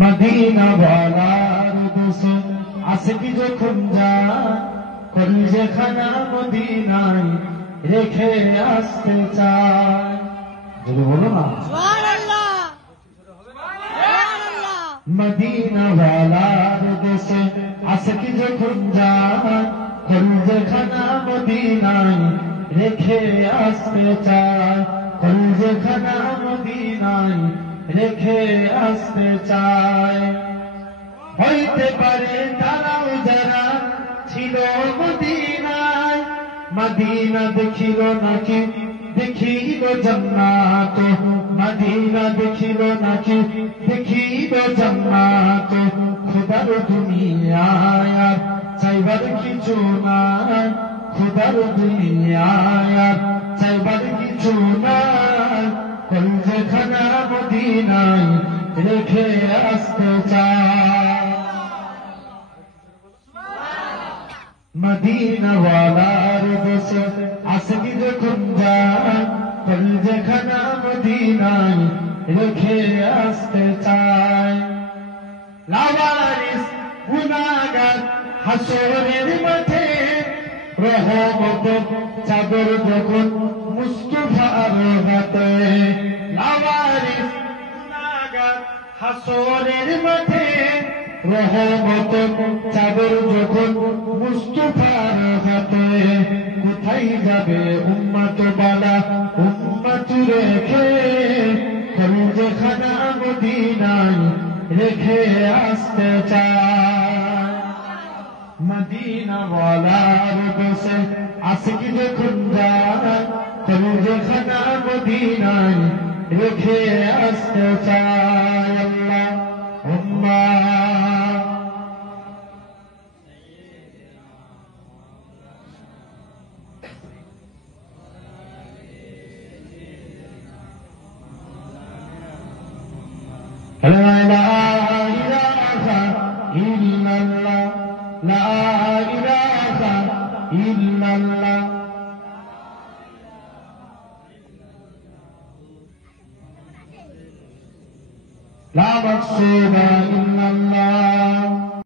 Medina ওয়ালার দেশে আশিকি যখন যায় কলজেখানা মদিনায় রেখে আসতে চায়। যদি বলো না সুবহানাল্লাহ সুবহানাল্লাহ। মদিনা ওয়ালার দেশে আশিকি যখন যায় কলজেখানা মদিনায় রেখে আসতে চায়, কলজেখানা মদিনায় রেখে আসতে চায়। হইতে পারে তারাও যারা ছিল মদিনায়, মদিনা দেখিল নাকি দেখিল জান্নাত, মদিনা দেখিল নাকি দেখিল জান্নাত। খোদার দুনিয়ায় আর চাইবার কিছু নাই, খোদার দুনিয়ায় আর চাইবার কিছু নাই, কলজেখানা মদিনায় রেখে আসতে চায়। মদিনা ওয়ালার দেশে আশিকি যখন যায় কলজেখানা মদিনায় রেখে আসতে চায়। লাওয়ারিস গুনাহগার হাসরের মাঠে রহমত চাদর যখন মুস্তাফার হাতে, লাওয়ারিস গুনাহগার হাসরের মাঠে রহমত চাদর যখন মুস্তাফার হাতে। কোথায় যাবে উম্মত বালা উম্মত রেখে, কলজেখানা মদিনায় রেখে আসতে চায়। মদিনা ওয়ালার দেশে আশিকি যখন যায় কলজেখানা মদিনায় রেখে আসতে চায়। আল্লাহুম্মা লা ইলাহা ইল্লাল্লাহ, লা ইলাহা ইল্লাল্লাহ। লা মাকসুদা ইল্লাল্লাহ।